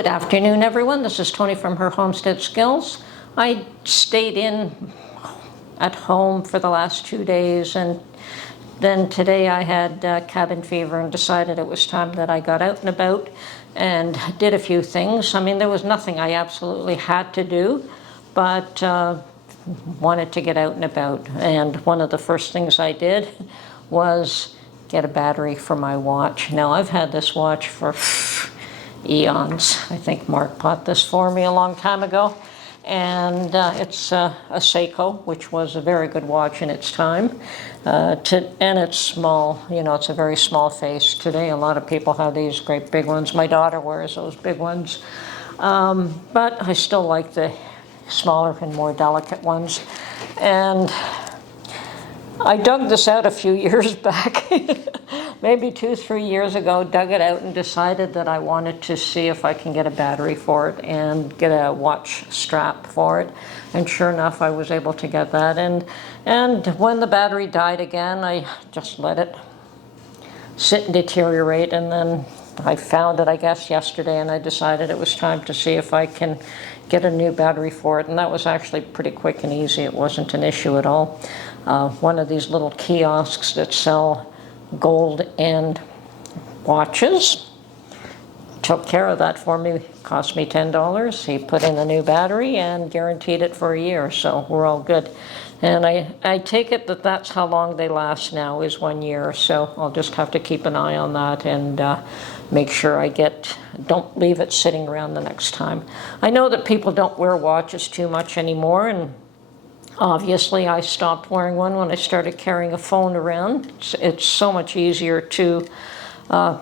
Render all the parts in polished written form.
Good afternoon, everyone. This is Tony from Her Homestead Skills. I stayed in at home for the last 2 days, and then today I had cabin fever and decided it was time that I got out and about and did a few things. I mean, there was nothing I absolutely had to do, but wanted to get out and about. And one of the first things I did was get a battery for my watch. Now, I've had this watch for eons. I think Mark bought this for me a long time ago, and it's a Seiko, which was a very good watch in its time. And it's small, you know, it's a very small face. Today a lot of people have these great big ones. My daughter wears those big ones, but I still like the smaller and more delicate ones. And I dug this out a few years back, maybe 2-3 years ago, dug it out and decided that I wanted to see if I can get a battery for it and get a watch strap for it. And sure enough, I was able to get that. And when the battery died again, I just let it sit and deteriorate. And then I found it, I guess, yesterday, and I decided it was time to see if I can get a new battery for it. And that was actually pretty quick and easy. It wasn't an issue at all. One of these little kiosks that sell gold and watches took care of that for me. It cost me $10. He put in a new battery and guaranteed it for a year, so we're all good. And I take it that that's how long they last now, is 1 year. So I'll just have to keep an eye on that and make sure don't leave it sitting around the next time. I know that people don't wear watches too much anymore, and obviously I stopped wearing one when I started carrying a phone around. It's so much easier to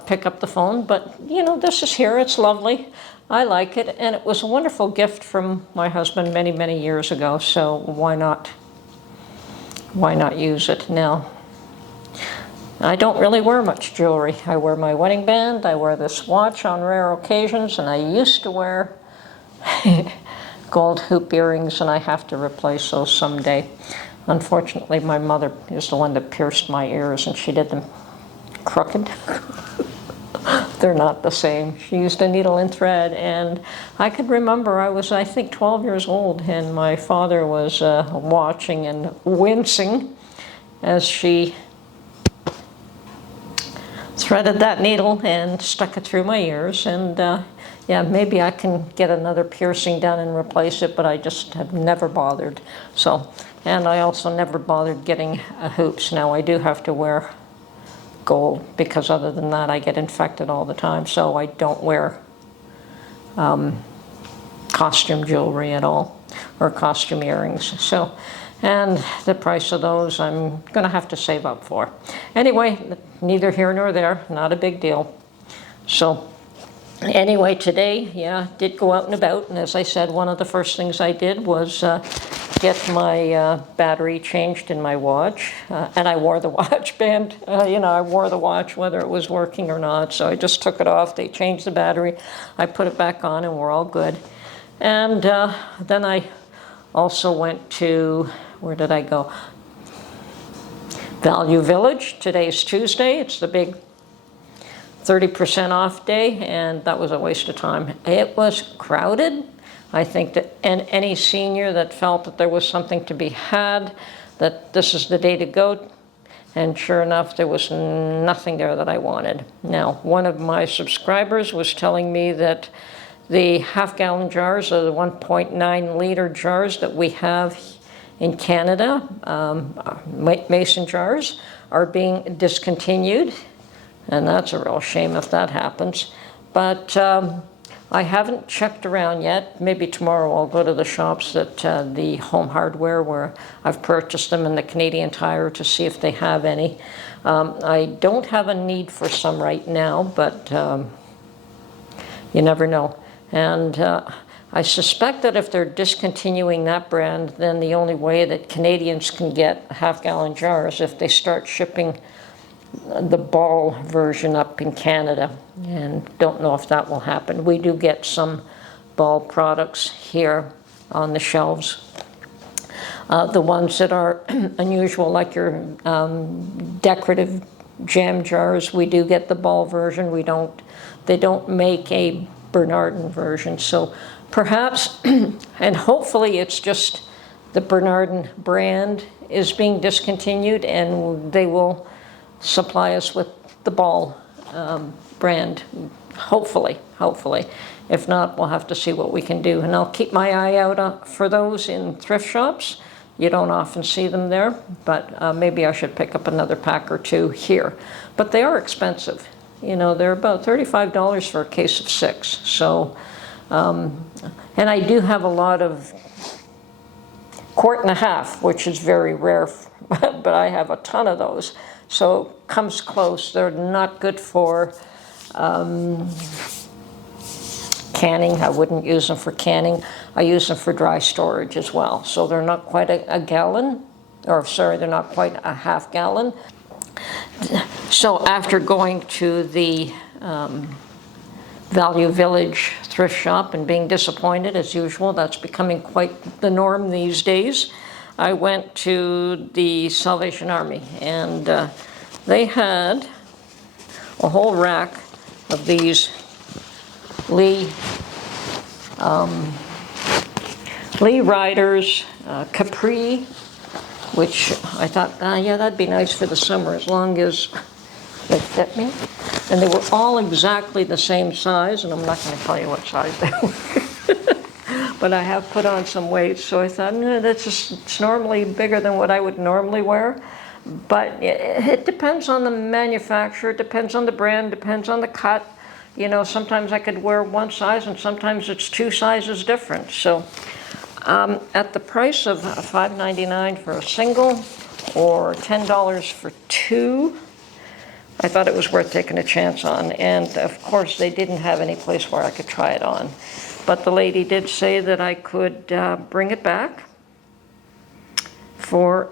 pick up the phone, but you know, this is here, it's lovely. I like it, and it was a wonderful gift from my husband many, many years ago, so why not use it now? I don't really wear much jewelry. I wear my wedding band, I wear this watch on rare occasions, and I used to wear gold hoop earrings, and I have to replace those someday. Unfortunately, my mother is the one that pierced my ears, and she did them crooked. They're not the same. She used a needle and thread, and I could remember I was, I think, 12 years old, and my father was watching and wincing as she threaded that needle and stuck it through my ears. And yeah, maybe I can get another piercing done and replace it, but I just have never bothered. So, and I also never bothered getting hoops. Now I do have to wear gold, because other than that I get infected all the time, so I don't wear costume jewelry at all, or costume earrings. So, and the price of those I'm gonna have to save up for. Anyway, neither here nor there, not a big deal. So anyway, today, yeah, did go out and about, and as I said, one of the first things I did was get my battery changed in my watch, and I wore the watch band. You know, I wore the watch whether it was working or not, so I just took it off. They changed the battery, I put it back on, and we're all good. And then I also went to, where did I go? Value Village. Today's Tuesday. It's the big 30% off day, and that was a waste of time. It was crowded. I think that any senior that felt that there was something to be had, that this is the day to go, and sure enough, there was nothing there that I wanted. Now, one of my subscribers was telling me that the half-gallon jars, or the 1.9-liter jars that we have in Canada, mason jars, are being discontinued. And that's a real shame if that happens. But I haven't checked around yet. Maybe tomorrow I'll go to the shops that the Home Hardware where I've purchased them, in the Canadian Tire, to see if they have any. I don't have a need for some right now, but you never know. And I suspect that if they're discontinuing that brand, then the only way that Canadians can get half-gallon jars if they start shipping the ball version up in Canada, and don't know if that will happen. We do get some ball products here on the shelves. The ones that are unusual, like your decorative jam jars, we do get the ball version. They don't make a Bernardin version. So perhaps, and hopefully it's just the Bernardin brand is being discontinued and they will supply us with the Ball brand, hopefully. If not, we'll have to see what we can do. And I'll keep my eye out for those in thrift shops. You don't often see them there, but maybe I should pick up another pack or two here. But they are expensive. You know, they're about $35 for a case of 6. So, and I do have a lot of 1.5 quart, which is very rare, but I have a ton of those. So comes close. They're not good for canning. I wouldn't use them for canning. I use them for dry storage as well. So they're not quite a gallon, or sorry, they're not quite a half gallon. So after going to the Value Village thrift shop and being disappointed as usual, that's becoming quite the norm these days, I went to the Salvation Army, and they had a whole rack of these Lee Riders Capri, which I thought, yeah, that'd be nice for the summer as long as they fit me. And they were all exactly the same size, and I'm not going to tell you what size they were. But I have put on some weight, so I thought, no, it's normally bigger than what I would normally wear. But it depends on the manufacturer, depends on the brand, depends on the cut. You know, sometimes I could wear one size, and sometimes it's 2 sizes different. So at the price of $5.99 for a single, or $10 for 2, I thought it was worth taking a chance on. And of course, they didn't have any place where I could try it on. But the lady did say that I could bring it back for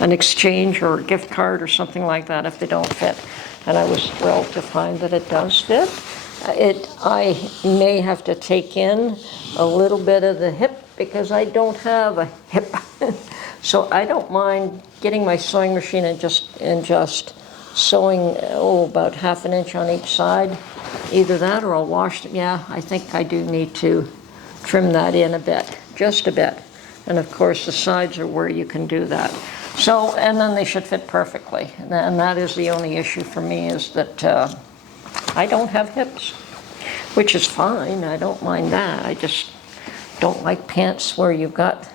an exchange or a gift card or something like that if they don't fit. And I was thrilled to find that it does fit. I may have to take in a little bit of the hip because I don't have a hip. So I don't mind getting my sewing machine and just sewing, about 1/2 inch on each side. Either that or I'll wash them. Yeah, I think I do need to trim that in a bit, just a bit. And of course the sides are where you can do that. So, and then they should fit perfectly. And that is the only issue for me, is that I don't have hips, which is fine. I don't mind that. I just don't like pants where you've got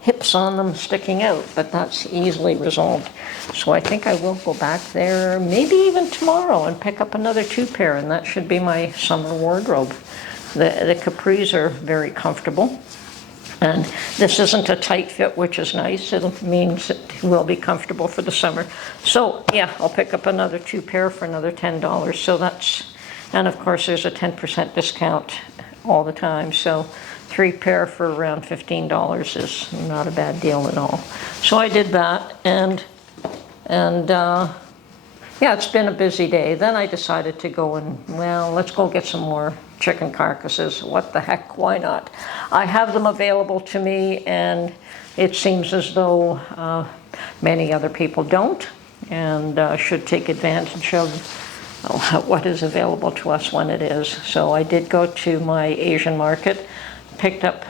hips on them sticking out, but that's easily resolved. So I think I will go back there maybe even tomorrow and pick up another 2 pair, and that should be my summer wardrobe. The capris are very comfortable, and this isn't a tight fit, which is nice. It means it will be comfortable for the summer. So yeah, I'll pick up another 2 pair for another $10. So that's, and of course there's a 10% discount all the time. So 3 pair for around $15 is not a bad deal at all. So I did that, and yeah, it's been a busy day. Then I decided to go and, well, let's go get some more chicken carcasses. What the heck, why not? I have them available to me, and it seems as though many other people don't, and should take advantage of what is available to us when it is. So I did go to my Asian market, picked up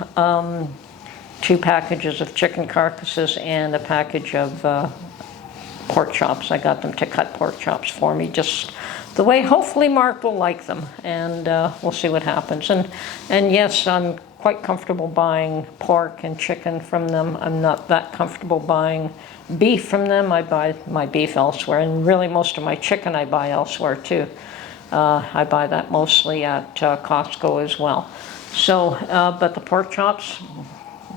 2 packages of chicken carcasses and a package of pork chops. I got them to cut pork chops for me, just the way hopefully Mark will like them, and we'll see what happens. And yes, I'm quite comfortable buying pork and chicken from them. I'm not that comfortable buying beef from them. I buy my beef elsewhere, and really most of my chicken I buy elsewhere too. I buy that mostly at Costco as well. So, but the pork chops,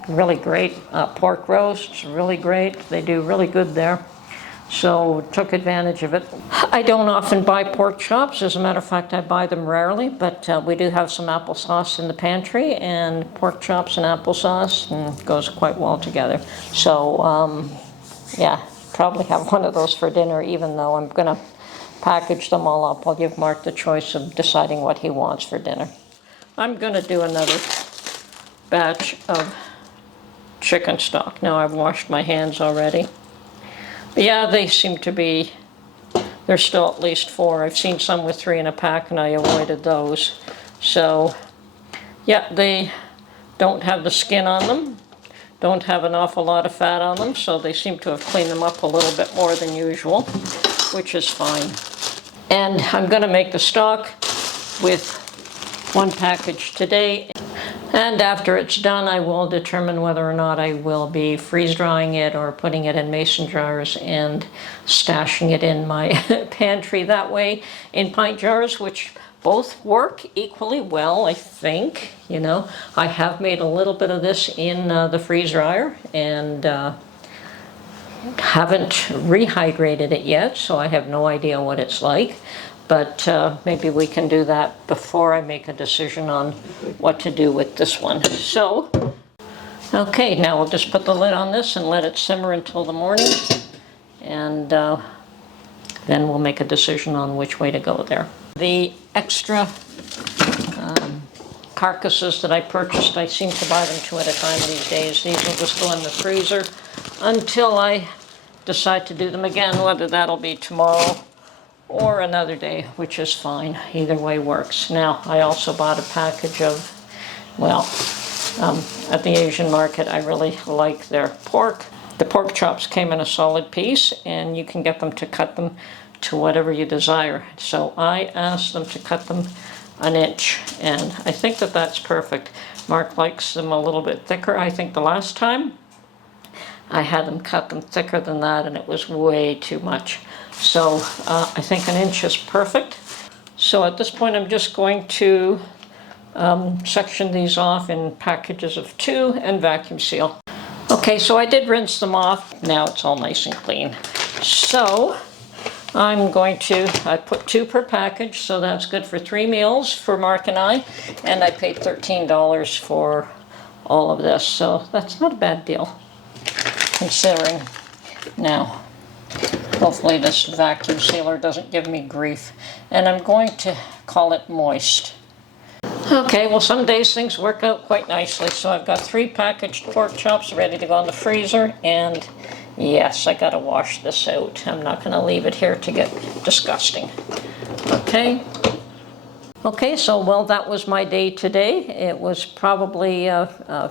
really great. Pork roasts, really great. They do really good there. So took advantage of it. I don't often buy pork chops. As a matter of fact, I buy them rarely, but we do have some applesauce in the pantry, and pork chops and applesauce goes quite well together. So yeah, probably have one of those for dinner, even though I'm gonna package them all up. I'll give Mark the choice of deciding what he wants for dinner. I'm gonna do another batch of chicken stock. Now I've washed my hands already. Yeah, they seem to be there's still at least 4. I've seen some with 3 in a pack and I avoided those. So yeah, they don't have the skin on them, don't have an awful lot of fat on them, so they seem to have cleaned them up a little bit more than usual, which is fine. And I'm going to make the stock with 1 package today. And after it's done, I will determine whether or not I will be freeze drying it or putting it in mason jars and stashing it in my pantry that way in pint jars, which both work equally well, I think. You know, I have made a little bit of this in the freeze dryer and haven't rehydrated it yet, so I have no idea what it's like. But maybe we can do that before I make a decision on what to do with this one. So, okay, now we'll just put the lid on this and let it simmer until the morning. And then we'll make a decision on which way to go there. The extra carcasses that I purchased, I seem to buy them 2 at a time these days. These will just go in the freezer until I decide to do them again, whether that'll be tomorrow or another day, which is fine. Either way works. Now, I also bought a package of, well, at the Asian market, I really like their pork. The pork chops came in a solid piece, and you can get them to cut them to whatever you desire. So I asked them to cut them 1 inch, and I think that that's perfect. Mark likes them a little bit thicker. I think the last time I had them cut them thicker than that, and it was way too much. So I think 1 inch is perfect. So at this point, I'm just going to section these off in packages of 2 and vacuum seal. Okay, so I did rinse them off. Now it's all nice and clean. So I'm going to, I put 2 per package, so that's good for 3 meals for Mark and I paid $13 for all of this, so that's not a bad deal, considering. Now, hopefully this vacuum sealer doesn't give me grief, and I'm going to call it moist. Okay, well, some days things work out quite nicely, so I've got 3 packaged pork chops ready to go in the freezer, and yes, I gotta wash this out. I'm not gonna leave it here to get disgusting. Okay, so well, that was my day today. It was probably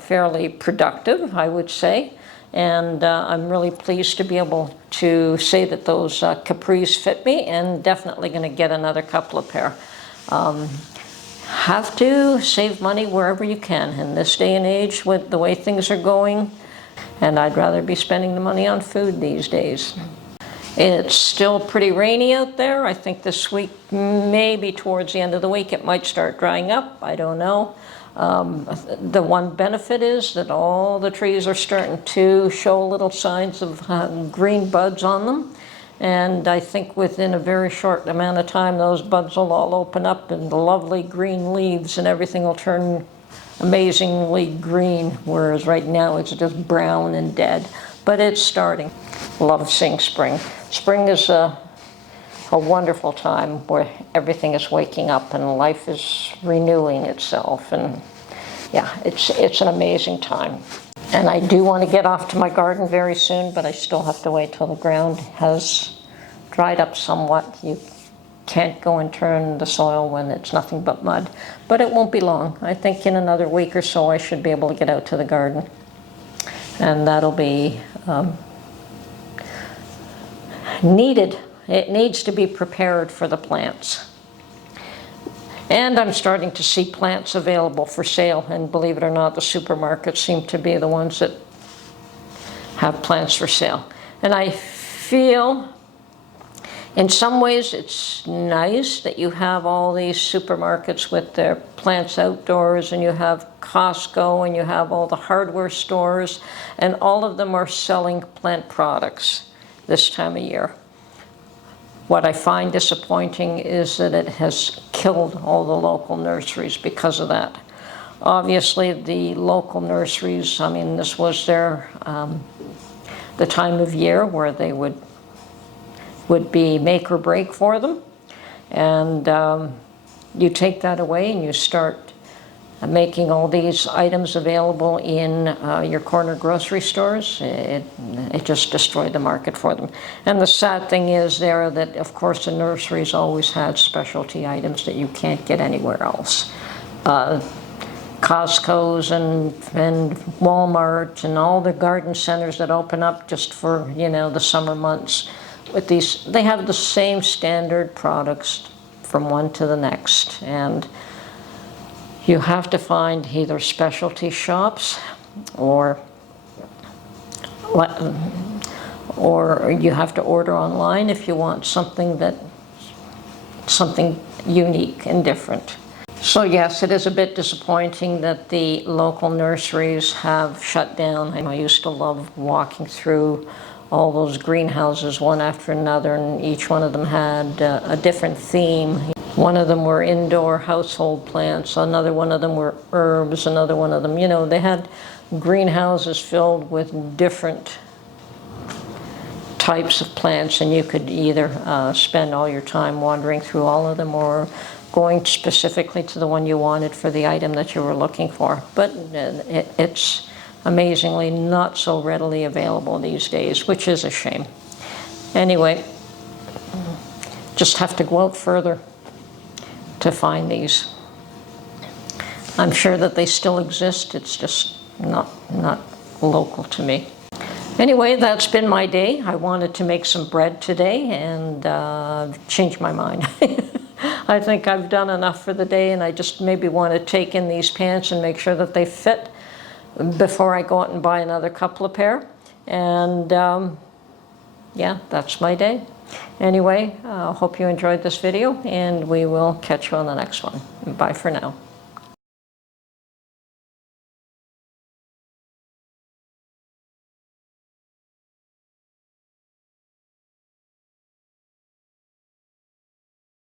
fairly productive, I would say, and I'm really pleased to be able to say that those capris fit me, and definitely gonna get another couple of pair. Have to save money wherever you can in this day and age with the way things are going, and I'd rather be spending the money on food these days. It's still pretty rainy out there. I think this week, maybe towards the end of the week, it might start drying up. I don't know. The one benefit is that all the trees are starting to show little signs of green buds on them. And I think within a very short amount of time, those buds will all open up and the lovely green leaves and everything will turn amazingly green, whereas right now it's just brown and dead. But it's starting. Love seeing spring. Spring is a wonderful time where everything is waking up and life is renewing itself. And yeah, it's an amazing time. And I do want to get off to my garden very soon, but I still have to wait till the ground has dried up somewhat. You can't go and turn the soil when it's nothing but mud. But it won't be long. I think in another week or so I should be able to get out to the garden. And that'll be needed. It needs to be prepared for the plants. And I'm starting to see plants available for sale, and believe it or not, the supermarkets seem to be the ones that have plants for sale. And I feel in some ways it's nice that you have all these supermarkets with their plants outdoors, and you have Costco, and you have all the hardware stores, and all of them are selling plant products this time of year. What I find disappointing is that it has killed all the local nurseries because of that. Obviously, the local nurseries, I mean, this was their, the time of year where they would be make or break for them. And you take that away and you start making all these items available in your corner grocery stores. It just destroyed the market for them. And the sad thing is there that, of course, the nurseries always had specialty items that you can't get anywhere else. Costco's and Walmart and all the garden centers that open up just for, you know, the summer months. With these, they have the same standard products from one to the next. And you have to find either specialty shops or you have to order online if you want something unique and different. So yes, it is a bit disappointing that the local nurseries have shut down. I used to love walking through all those greenhouses one after another, and each one of them had a different theme. One of them were indoor household plants, another one of them were herbs, another one of them, you know, they had greenhouses filled with different types of plants, and you could either spend all your time wandering through all of them or going specifically to the one you wanted for the item that you were looking for. But it's amazingly not so readily available these days, which is a shame. Anyway, just have to go out further to find these. I'm sure that they still exist, it's just not local to me. Anyway, that's been my day. I wanted to make some bread today and changed my mind. I think I've done enough for the day, and I just maybe want to take in these pants and make sure that they fit before I go out and buy another couple of pair. And yeah, that's my day. Anyway, I hope you enjoyed this video, and we will catch you on the next one. Bye for now.